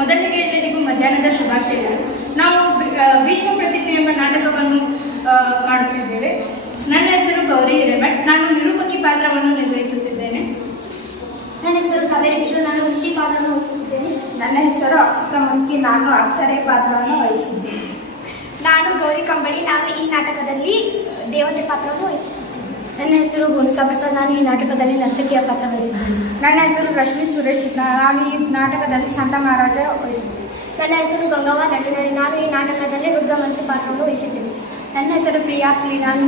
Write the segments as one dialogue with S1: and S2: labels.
S1: ಮೊದಲಿಗೆ ಎಲ್ಲರಿಗೂ ಮಧ್ಯಾಹ್ನದ ಶುಭಾಶಯಗಳು ನಾವು ಭೀಷ್ಮ ಪ್ರತಿಜ್ಞೆ ಎಂಬ ನಾಟಕವನ್ನು ಮಾಡುತ್ತಿದ್ದೇವೆ. ನನ್ನ ಹೆಸರು ಗೌರಿ ಹಿರೇಮಠ್. ನಾನು ನಿರೂಪಕಿ ಪಾತ್ರವನ್ನು ನಿರ್ವಹಿಸುತ್ತಿದ್ದೇನೆ.
S2: ನನ್ನ ಹೆಸರು ಕಾವೇರಿ ವಿಷ್ಣು. ನಾನು ಋಷಿ ಪಾತ್ರವನ್ನು ವಹಿಸುತ್ತಿದ್ದೇನೆ.
S3: ನನ್ನ ಹೆಸರು ಅಕ್ಷತ ಮುಖಿ. ನಾನು ಅಕ್ಷರೆ ಪಾತ್ರವನ್ನು ವಹಿಸಿದ್ದೇನೆ
S2: ನಾನು ಗೌರಿ ಕಂಬಳಿ. ನಾನು ಈ ನಾಟಕದಲ್ಲಿ ದೇವತೆ ಪಾತ್ರವನ್ನು ವಹಿಸುತ್ತಿದ್ದೇನೆ. ನನ್ನ ಹೆಸರು ಭೂಮಿಕಾ ಪ್ರಸಾದ್. ನಾನು ಈ ನಾಟಕದಲ್ಲಿ ನರ್ತಕಿಯ ಪಾತ್ರ ವಹಿಸಿದ್ದೇನೆ.
S3: ನನ್ನ ಹೆಸರು ರಶ್ಮಿ ಸುರೇಶ್. ನಾನು ಈ ನಾಟಕದಲ್ಲಿ ಸಂತ ಮಹಾರಾಜ ವಹಿಸಿದ್ದೇನೆ.
S2: ನನ್ನ ಹೆಸರು ಗಂಗವ್ವ ನಟನಲ್ಲಿ ನಾನು ಈ ನಾಟಕದಲ್ಲಿ ರುದ್ರಮಂತ್ರಿ ಪಾತ್ರವನ್ನು ವಹಿಸಿದ್ದೇನೆ. ನನ್ನ ಹೆಸರು ಪ್ರಿಯಾ ಪುರಿ. ನಾನು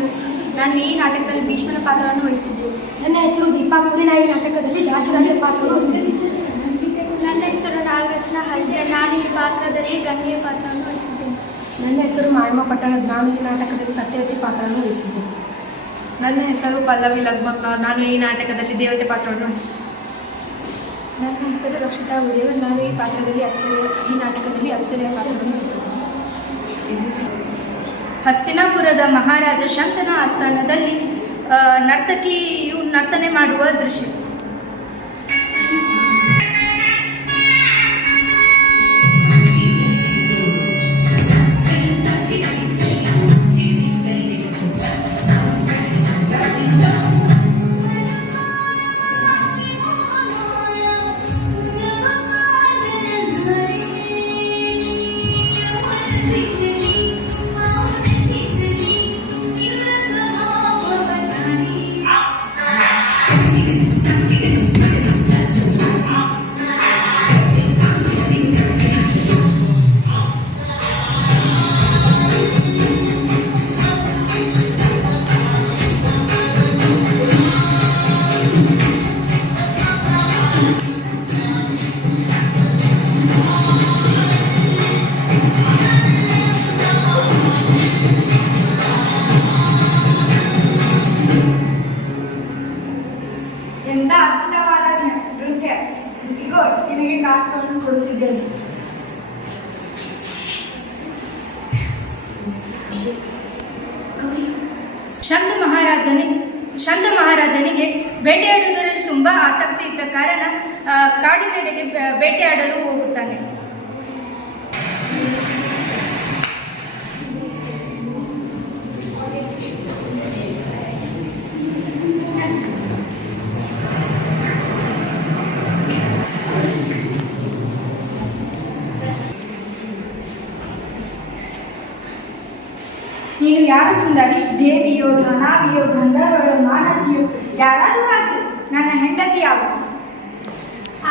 S2: ನಾನು ಈ ನಾಟಕದಲ್ಲಿ ಭೀಷ್ಮನ ಪಾತ್ರವನ್ನು ವಹಿಸಿದ್ದೇನೆ. ನನ್ನ ಹೆಸರು ದೀಪಾ ಪುರಿ. ನಾನು ಈ ನಾಟಕದಲ್ಲಿ ದಾಸರಾಜ ಪಾತ್ರವನ್ನು ವಹಿಸಿದ್ದೇನೆ. ನನ್ನ ಹೆಸರು ನಾಗರತ್ನ ಹಜ್ಜ ನಾನು ಈ ಪಾತ್ರದಲ್ಲಿ ಗಂಗೆಯ ಪಾತ್ರವನ್ನು ವಹಿಸಿದ್ದೇನೆ.
S3: ನನ್ನ ಹೆಸರು ಮಾಯಮ್ಮ ಪಟ್ಟಣದ. ನಾನು ಈ ನಾಟಕದಲ್ಲಿ ಸತ್ಯವತಿ ಪಾತ್ರವನ್ನು ವಹಿಸಿದ್ದೇನೆ.
S4: ನನ್ನ ಹೆಸರು ಪಲ್ಲವಿ ಲಗ್ಮಕ್ಕ ನಾನು ಈ ನಾಟಕದಲ್ಲಿ ದೇವತೆ ಪಾತ್ರವನ್ನು
S2: ನನ್ನ ಹೆಸರು ರಕ್ಷಿತಾ ಉದೇವರ್ ನಾನು ಈ ಪಾತ್ರದಲ್ಲಿ ಅಪ್ಸರೆಯ ಈ ನಾಟಕದಲ್ಲಿ ಅಪ್ಸರೆಯ ಪಾತ್ರವನ್ನು
S1: ಹಸ್ತಿನಾಪುರದ ಮಹಾರಾಜ ಶಂತನ ಆಸ್ಥಾನದಲ್ಲಿ ನರ್ತಕಿಯು ನರ್ತನೆ ಮಾಡುವ ದೃಶ್ಯ. ಶಂತ ಮಹಾರಾಜನಿ ಶಂದ ಮಹಾರಾಜನಿಗೆ ಬೇಟೆಯಾಡುವುದರಲ್ಲಿ ತುಂಬ ಆಸಕ್ತಿ ಇದ್ದ ಕಾರಣ ಕಾಡಿನೆಡೆಗೆ ಬೇಟೆಯಾಡಲು ಹೋಗುತ್ತಾನೆ
S3: ನೀನು ಯಾರು ಸುಂದರಿ ದೇವಿಯೋ ಧನಾವಿಯೋ ಗಂಧರ್ವಳೋ ಮಾನಸಿಯೋ. ಯಾರಾದರೂ ಆಗಲಿ ನನ್ನ ಹೆಂಡತಿ ಯಾವ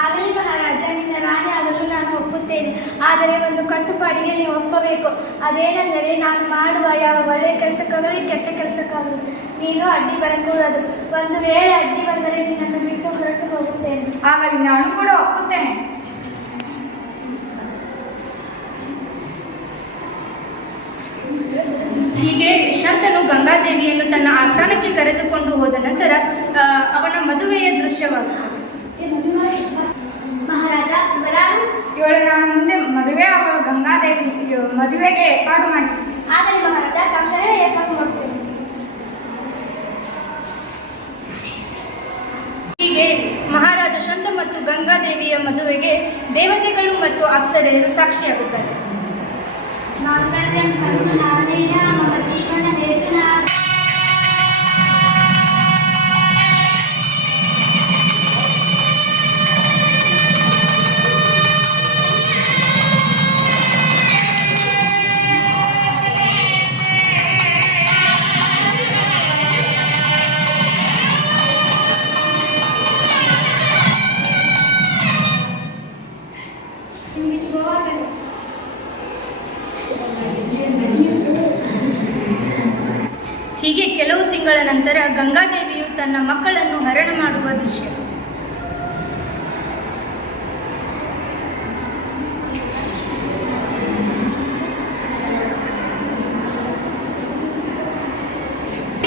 S2: ಆಗಲಿ ಮಹಾರಾಜ ನಿನ್ನ ರಾಣಿ ಆಗಲು ನಾನು ಒಪ್ಪುತ್ತೇನೆ. ಆದರೆ ಒಂದು ಕಟ್ಟುಪಾಡಿಗೆ ನೀವು ಒಪ್ಪಬೇಕು. ಅದೇನೆಂದರೆ ನಾನು ಮಾಡುವ ಯಾವ ಒಳ್ಳೆಯ ಕೆಲಸಕ್ಕಾಗಲಿ ಕೆಟ್ಟ ಕೆಲಸಕ್ಕಾಗಲಿ ನೀನು ಅಡ್ಡಿ ಬರಕೂಡದು. ಒಂದು ವೇಳೆ ಅಡ್ಡಿ ಬಂದರೆ ನಿನ್ನನ್ನು ಬಿಟ್ಟು ಹೊರಟು ಹೋಗುತ್ತೇನೆ.
S3: ಆಗಲಿ ನಾನು ಕೂಡ ಒಪ್ಪುತ್ತೇನೆ.
S1: ಹೀಗೆ ಶಂತನು ಗಂಗಾದೇವಿಯನ್ನು ತನ್ನ ಆಸ್ಥಾನಕ್ಕೆ ಕರೆದುಕೊಂಡು ಹೋದ ನಂತರ ಅವನ ಮದುವೆಯ ದೃಶ್ಯವಾಗುತ್ತದೆ
S2: ಮಹಾರಾಜ
S3: ಇವಳ ನಾನು ಮುಂದೆ ಮದುವೆ ಗಂಗಾದೇವಿ ಮದುವೆಗೆ ಏರ್ಪಾಡು ಮಾಡಿ.
S2: ಆದರೆ ಮಹಾರಾಜ ತಕ್ಷಣ ಏರ್ಪಾಡು ಮಾಡುತ್ತೇನೆ
S1: ಹೀಗೆ ಮಹಾರಾಜ ಶಂತ ಮತ್ತು ಗಂಗಾದೇವಿಯ ಮದುವೆಗೆ ದೇವತೆಗಳು ಮತ್ತು ಅಪ್ಸರೆಯರು ಸಾಕ್ಷಿಯಾಗುತ್ತಾರೆ.
S2: ಮಾಂಗಲ್ಯಂ
S1: ಹೀಗೆ ಕೆಲವು ತಿಂಗಳ ನಂತರ ಗಂಗಾದೇವಿಯು ತನ್ನ ಮಕ್ಕಳನ್ನು ಹರಣ ಮಾಡುವ ದೃಶ್ಯ.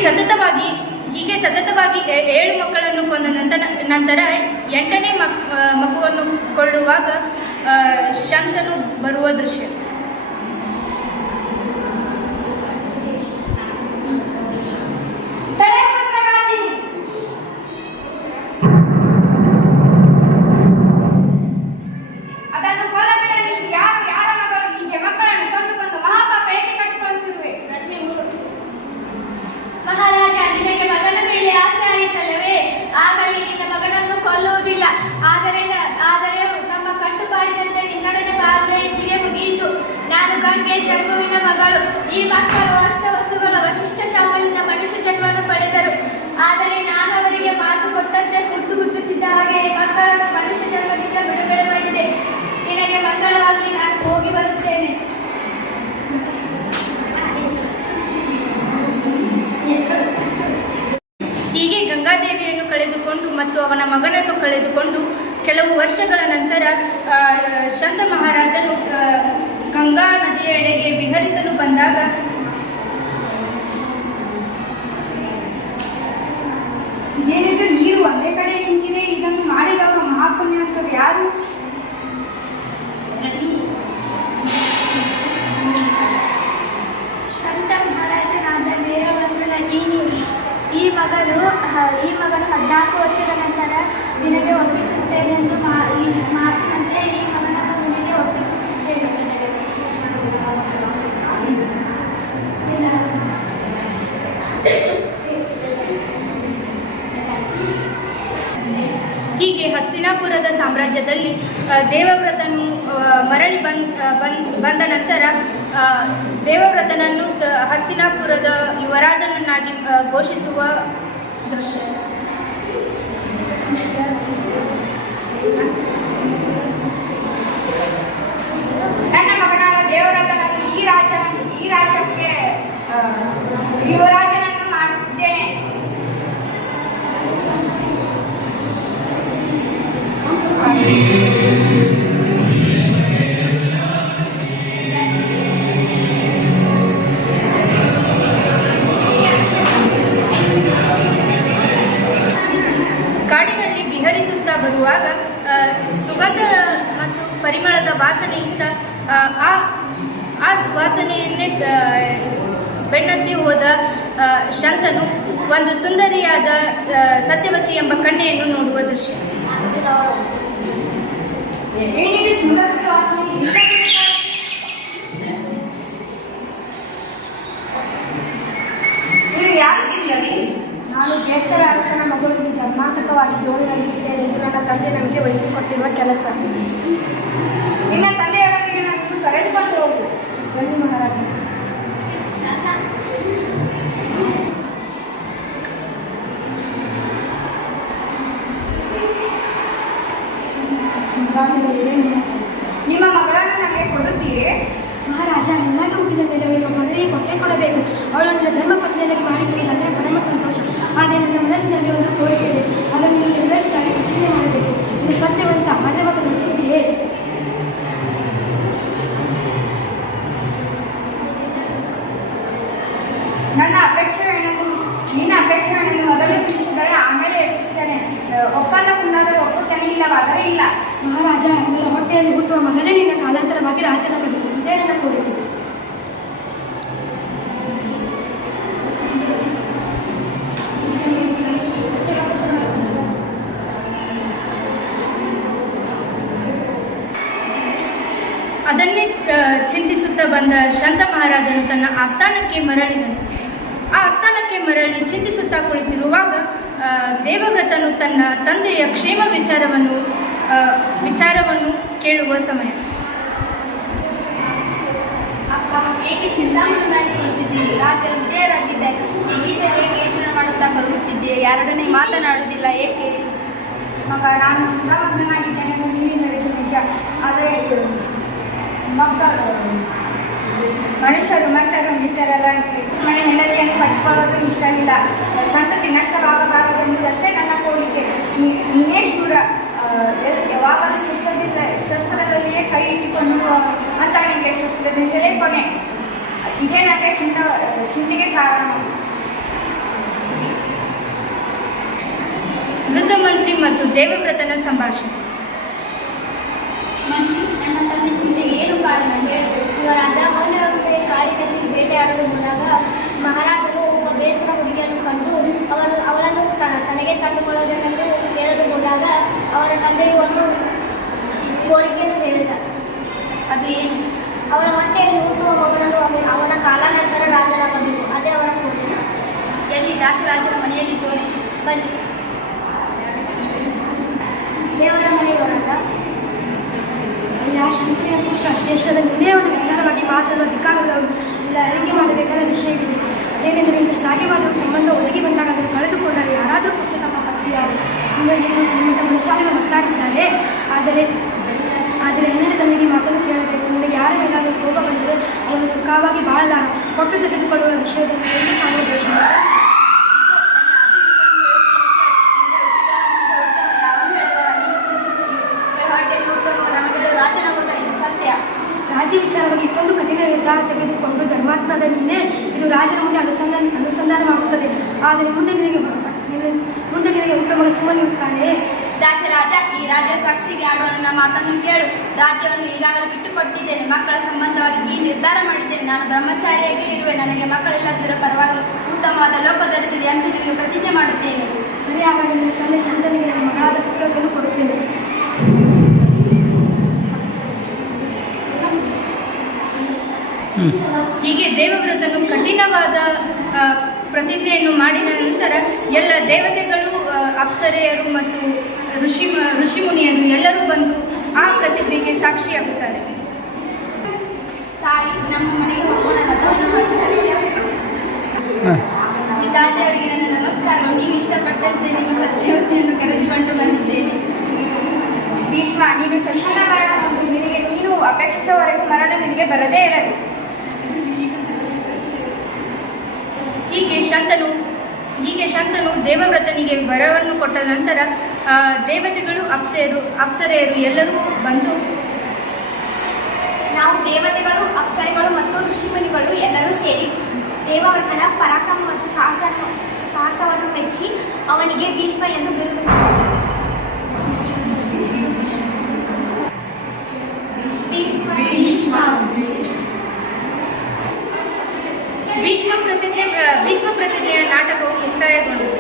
S1: ಸತತವಾಗಿ, ಹೀಗೆ ಸತತವಾಗಿ ಏಳು ಮಕ್ಕಳನ್ನು ಕೊಂದ ನಂತರ ನಂತರ ಎಂಟನೇ ಮಗುವನ್ನು ಕೊಳ್ಳುವಾಗ ಶಂತನು ಬರುವ ದೃಶ್ಯ.
S5: ಈ ಮಕ್ಕಳು ಅಷ್ಟ ವಸ್ತುಗಳ ವಶಿಷ್ಠ ಶಾಪದಿಂದ ಮನುಷ್ಯ ಜನ್ಮವನ್ನು ಪಡೆದರು. ಆದರೆ ನಾನು ಅವರಿಗೆ ಮಾತು ಕೊಟ್ಟಂತೆ ಹುಟ್ಟು ಹುಟ್ಟುತ್ತಿದ್ದ ಹಾಗೆ ಈ ಮಕ್ಕಳನ್ನು ಮನುಷ್ಯ ಜನ್ಮದಿಂದ ಬಿಡುಗಡೆ ಮಾಡಿದೆ. ನಿನಗೆ ಮಂಗಳವಾಗಿ ನಾನು ಹೋಗಿ ಬರುತ್ತೇನೆ.
S1: ಹೀಗೆ ಗಂಗಾದೇವಿಯನ್ನು ಕಳೆದುಕೊಂಡು ಮತ್ತು ಅವನ ಮಗನನ್ನು ಕಳೆದುಕೊಂಡು ಕೆಲವು ವರ್ಷಗಳ ನಂತರ ಶಂತ ಮಹಾರಾಜನು ಗಂಗಾ ನದಿಯೆಡೆಗೆ ವಿಹರಿಸಲು ಬಂದಾಗ
S3: ಏನಿದ್ರೆ ನೀರು ಒಂದೇ ಕಡೆ ನಿಂತಿದೆ. ಇದನ್ನು ಮಾಡಿದವರು ಮಹಾಪುಣ್ಯ ಅಂತವ್ರು ಯಾರು?
S5: ಶಂತ ಮಹಾರಾಜನಾದ ದೇವವಂತನ ಈ ಈ ಮಗನು ಈ ಮಗನು ಹದಿನಾಲ್ಕು ವರ್ಷದ ನಂತರ ನಿನಗೆ ಒಪ್ಪಿಸುತ್ತೇನೆ ಎಂದು ಮಾ ಈ ಮಾತಿನಂತೆ ಈ ಮಗನನ್ನು ನಿನಗೆ ಒಪ್ಪಿಸುತ್ತಿದ್ದೇನೆ
S1: ಹೀಗೆ ಸಾಮ್ರಾಜ್ಯದಲ್ಲಿ ದೇವವ್ರತನು ಮರಳಿ ಬಂದ್ ಬಂದ್ ನಂತರ ದೇವವ್ರತನನ್ನು ಹಸ್ತಿನಾಪುರದ ಯುವರಾಜನನ್ನಾಗಿ ಘೋಷಿಸುವ ದೃಶ್ಯ.
S3: ನನ್ನ ಮಗನಾದ ಈ ರಾಜ ಈ ರಾಜ್ಯಕ್ಕೆ ಆ,
S1: ಕಾಡಿನಲ್ಲಿ ವಿಹರಿಸುತ್ತಾ ಬರುವಾಗ ಸುಗಂಧ ಮತ್ತು ಪರಿಮಳದ ವಾಸನೆಯಿಂದ ಆ, ಆ ಸುವಾಸನೆಯನ್ನೇ ಬೆನ್ನತ್ತಿ ಹೋದ ಶಂತನು ಒಂದು ಸುಂದರಿಯಾದ ಸತ್ಯವತಿ ಎಂಬ ಕನ್ಯೆಯನ್ನು ನೋಡುವ ದೃಶ್ಯ
S3: ಏನಿದೆ ಸುಂದರ ಸುವಾಸನೆ ನೀವು ಯಾರು ಇಲ್ಲರಿ
S5: ನಾನು ಜ್ಯೇಷ್ಠರ ಅರಸನ ಮಗಳು ಈ ಧರ್ಮಾಂತಕವಾಗಿ ದೋಣಿ ನಡೆಸುತ್ತೇನೆ ಇದು ನನ್ನ ತಂದೆ ನಮಗೆ ವಹಿಸಿಕೊಟ್ಟಿರುವ ಕೆಲಸ
S3: ನಿನ್ನ ತಂದೆಯೊಡನೆ ನನ್ನನ್ನು ಕರೆದುಕೊಂಡು ಹೋಗು
S5: ಬನ್ನಿ ಮಹಾರಾಜ
S3: ನಿಮ್ಮ ಮಗಳನ್ನು ನನಗೆ ಕೊಡುತ್ತೀರಿ
S5: ಮಹಾರಾಜ ಹೆಣ್ಣಾಗಿ ಹುಟ್ಟಿದ ಮೇಲೆ ಅವಳಿಗೆ ಮಗಳಿಗೆ ಕೊಟ್ಟೆ ಕೊಡಬೇಕು ಅವಳು ನನ್ನ ಧರ್ಮ ಪತ್ನಿಯಾಗಿ ಮಾಡಿಕೊಳ್ಳುವುದಾದರೆ ಪರಮ ಸಂತೋಷ ಆದರೆ ನನ್ನ ಮನಸ್ಸಿನಲ್ಲಿ ಒಂದು ಕೋರಿಕೆ ಇದೆ ಅದನ್ನು ನೀನು ನೆರವೇರಿಸಿದಾಗ ಪ್ರತಿಜ್ಞೆ ಮಾಡಬೇಕು ಇದು ಸತ್ಯವಂತ ಮಾನವತ ನಡೆಸುತ್ತೀಯೇ
S3: ನನ್ನ ಅಪೇಕ್ಷೆಗಳನ್ನು ನಿನ್ನ ಅಪೇಕ್ಷೆಗಳನ್ನು ಮೊದಲು ತಿಳಿಸಿದರೆ ಆಮೇಲೆ ಯೋಚಿಸುತ್ತೇನೆ ಅಹ್, ಒಪ್ಪಂದಕ್ಕೊಂದಾದರೂ ಒಪ್ಪುತ್ತೇನೆ ಇಲ್ಲವಾದರೆ ಇಲ್ಲ
S5: ಮಹಾರಾಜ ನನ್ನ ಹೊಟ್ಟೆಯಲ್ಲಿ ಹುಟ್ಟುವ ಮಗನೇ ನಿನ್ನ ಕಾಲಾಂತರವಾಗಿ ರಾಜನಾಗಬೇಕು ಇದೇ ನನ್ನ ಕೋರಿಕೆ
S1: ಅದನ್ನೇ ಆ, ಚಿಂತಿಸುತ್ತಾ ಬಂದ ಶಂತ ಮಹಾರಾಜನು ತನ್ನ ಆಸ್ಥಾನಕ್ಕೆ ಮರಳಿದನು. ಆ ಆಸ್ಥಾನಕ್ಕೆ ಮರಳಿ ಚಿಂತಿಸುತ್ತಾ ಕುಳಿತಿರುವಾಗ ದೇವವ್ರತನು ತನ್ನ ತಂದೆಯ ಕ್ಷೇಮ ವಿಚಾರವನ್ನು ವಿಚಾರವನ್ನು ಕೇಳುವ ಸಮಯ.
S6: ಅಪ್ಪ ಏಕೆ ಚಿಂತಾಮಣನಾಗಿ ಕುಳಿತಿದ್ದೀರಿ ರಾಜರು ವಿಧೇಯರಾಗಿದ್ದಾರೆ. ಹೇಗಿದ್ದರೆ ಹೇಗೆ ಯೋಚನೆ ಮಾಡುತ್ತಾ ಬರುತ್ತಿದ್ದೀರಿ? ಯಾರೊಡನೆ ಮಾತನಾಡುವುದಿಲ್ಲ ಏಕೆ?
S3: ಮಗ ನಾನು ಹೇಳಿದ್ದು ನಿಜ ಆದರೆ ಮಕ್ಕಳು ಮನುಷ್ಯರು ಮಟ್ಟರು ಮಿತರಲ್ಲ ಸುಮ್ಮನೆ ಹೆಂಡತಿಯನ್ನು ಕಟ್ಟಿಕೊಳ್ಳೋದು ಇಷ್ಟ ಇಲ್ಲ. ಸಂತತಿ ನಷ್ಟವಾಗಬಾರದು ಎಂಬುದಷ್ಟೇ ನನ್ನ ಕೋರಿಕೆ. ನೀನೇ ಶೂರ ಯಾವಾಗಲೂ ಶಸ್ತ್ರದಿಂದ ಶಸ್ತ್ರದಲ್ಲಿಯೇ ಕೈ ಇಟ್ಟುಕೊಂಡಿರುವ ಅಂತವನಿಗೆ ಶಸ್ತ್ರದಿಂದಲೇ ಕೊನೆ. ಇದೇ ನನಗೆ ಚಿಂತ ಚಿಂತೆಗೆ ಕಾರಣ.
S1: ವೃದ್ಧ ಮಂತ್ರಿ ಮತ್ತು ದೇವವ್ರತನ ಸಂಭಾಷಣೆ.
S6: ಮಂತ್ರಿ ನನ್ನ ಚಿಂತೆಗೆ ಏನು ಕಾರಣ ಹೇಳಿ
S5: ಯುವರಾಜ ಮೊನ್ನೆ ಒಮ್ಮೆ ಕಾಡಿನಲ್ಲಿ ಬೇಟೆಯಾಡಲು ಹೋದಾಗ ಮಹಾರಾಜನು ಒಬ್ಬ ಬೇಸರ ಹುಡುಗಿಯನ್ನು ಕಂಡು ಅವನು ಅವಳನ್ನು ತನಗೆ ತಂದುಕೊಳ್ಳಬೇಕೆಂದು ಕೇಳಲು ಹೋದಾಗ ಅವನ ತಂದೆಯು ಒಂದು ಕೋರಿಕೆಯನ್ನು ಹೇಳಿದ.
S6: ಅದು ಏನು?
S5: ಅವಳ ಹೊಟ್ಟೆಯಲ್ಲಿ ಹುಟ್ಟುವ ಮಗನನ್ನು ಅವನ- ಕಾಲಾನಂತರ ರಾಜನಾಗಬೇಕು. ಅದೇ ಅವರ ಕೋರಿಕೆ.
S6: ಎಲ್ಲಿ? ದಾಸರಾಜರ ಮನೆಯಲ್ಲಿ ತೋರಿಸಿ.
S5: ಬನ್ನಿ. ದೇವರ ದೇಶದ ವಿನಯವನ್ನು ವಿಚಾರವಾಗಿ ಅಧಿಕಾರಗಳು ಇಲ್ಲ ಅರಿಕೆ ಮಾಡಬೇಕಾದ ವಿಷಯವಿದೆ. ಅದೇನೆಂದರೆ ಇಂಥ ಶ್ಲಾಘ್ಯವಾದ ಸಂಬಂಧ ಒದಗಿ ಬಂದಾಗ ಅದನ್ನು ಕಳೆದುಕೊಂಡರೆ ಯಾರಾದರೂ ಪಶ್ಚಾತ್ತಾಪ ತಮ್ಮ ಮನುಷ್ಯಾಲಿಗಳು ಮಾತಾಡಿದ್ದಾರೆ ಆದರೆ ಆದರೆ ಹೆಣ್ಣಿನ ತಂದೆಗೆ ಮಾತನ್ನು ಕೇಳಬೇಕು. ನಿಮಗೆ ಯಾರ ಮೇಲಾದರೂ ಕೋಪ ಬಂದರೆ ಅವನು ಸುಖವಾಗಿ ಬಾಳಲಾರ. ಕೊಟ್ಟು ತೆಗೆದುಕೊಳ್ಳುವ ವಿಷಯದಲ್ಲಿ ಕಾಣುವ ಆದರೆ ಮುಂದೆ ನಿನಗೆ ನಿನ್ನ- ಮುಂದೆ ನಿನಗೆ ಹುಟ್ಟ ಮಗ ಸುಮ್ಮನಿರುತ್ತಾನೆ
S6: ದಾಶರಾಜ ಈ ರಾಜ ಸಾಕ್ಷಿಗೆ ಆಡುವ ನನ್ನ ಮಾತನ್ನು ಕೇಳು. ರಾಜ್ಯವನ್ನು ಈಗಾಗಲೇ ಬಿಟ್ಟುಕೊಟ್ಟಿದ್ದೇನೆ. ಮಕ್ಕಳ ಸಂಬಂಧವಾಗಿ ಈ ನಿರ್ಧಾರ ಮಾಡಿದ್ದೇನೆ. ನಾನು ಬ್ರಹ್ಮಚಾರಿಯಾಗಿ ಇರುವೆ. ನನಗೆ ಮಕ್ಕಳಿಲ್ಲದಿರ ಪರವಾಗಿ ಉತ್ತಮವಾದ ಲೋಕ ದೊರೆತಿದೆ ಎಂದು ನಿನಗೆ ಪ್ರತಿಜ್ಞೆ ಮಾಡುತ್ತೇನೆ.
S5: ಸರಿ ಹಾಗಾಗಿ ನಿಮ್ಮ ತಂದೆ ಶಾಂತನಿಗೆ ನನ್ನ ಮಗಳಾದ ಸತ್ಯವನ್ನು ಕೊಡುತ್ತೇನೆ.
S1: ಹೀಗೆ ದೇವವ್ರತನು ಕಠಿಣವಾದ ಪ್ರತಿಜ್ಞೆಯನ್ನು ಮಾಡಿದ ನಂತರ ಎಲ್ಲ ದೇವತೆಗಳು ಅಪ್ಸರೆಯರು ಮತ್ತು ಋಷಿ ಋಷಿಮುನಿಯರು ಎಲ್ಲರೂ ಬಂದು ಆ ಪ್ರತಿಜ್ಞೆಗೆ ಸಾಕ್ಷಿಯಾಗುತ್ತಾರೆ.
S6: ತಾಯಿ ನಮ್ಮ ಮನೆಗೆ ಹೋಗೋಣ ರಥೋತ್ಸವ ಪಿತಾಜಿಯವರಿಗೆ ನನ್ನ ನಮಸ್ಕಾರಗಳು. ನೀವು ಇಷ್ಟಪಟ್ಟಂತೆ ನಿಮ್ಮ ಸತ್ಯವತಿಯನ್ನು ಕರೆದುಕೊಂಡು ಬಂದಿದ್ದೇನೆ.
S3: ಭೀಷ್ಮ ನೀನು ಸುಶೀಲ ಮರಣ ಹೊಂದು ನಿನಗೆ ನೀನು ಅಪೇಕ್ಷಿಸುವವರೆಗೂ ಮರಣ ನಿನಗೆ ಬರದೇ ಇರಲಿ.
S1: ಹೀಗೆ ಶಂತನು ಹೀಗೆ ಶಂತನು ದೇವವ್ರತನಿಗೆ ವರವನ್ನು ಕೊಟ್ಟ ನಂತರ ದೇವತೆಗಳು ಅಪ್ಸರೆಯರು ಅಪ್ಸರೆಯರು ಎಲ್ಲರೂ ಬಂದು
S7: ನಾವು ದೇವತೆಗಳು, ಅಪ್ಸರೆಗಳು ಮತ್ತು ಋಷಿಮುನಿಗಳು ಎಲ್ಲರೂ ಸೇರಿ ದೇವವ್ರತನ ಪರಾಕ್ರಮ ಮತ್ತು ಸಾಹಸ ಸಾಹಸವನ್ನು ಮೆಚ್ಚಿ ಅವನಿಗೆ ಭೀಷ್ಮ ಎಂದು ಬಿರುದು ಕೊಟ್ಟೆವು. ಭೀಷ್ಮ ಭೀಷ್ಮ
S1: ಭೀಷ್ಮ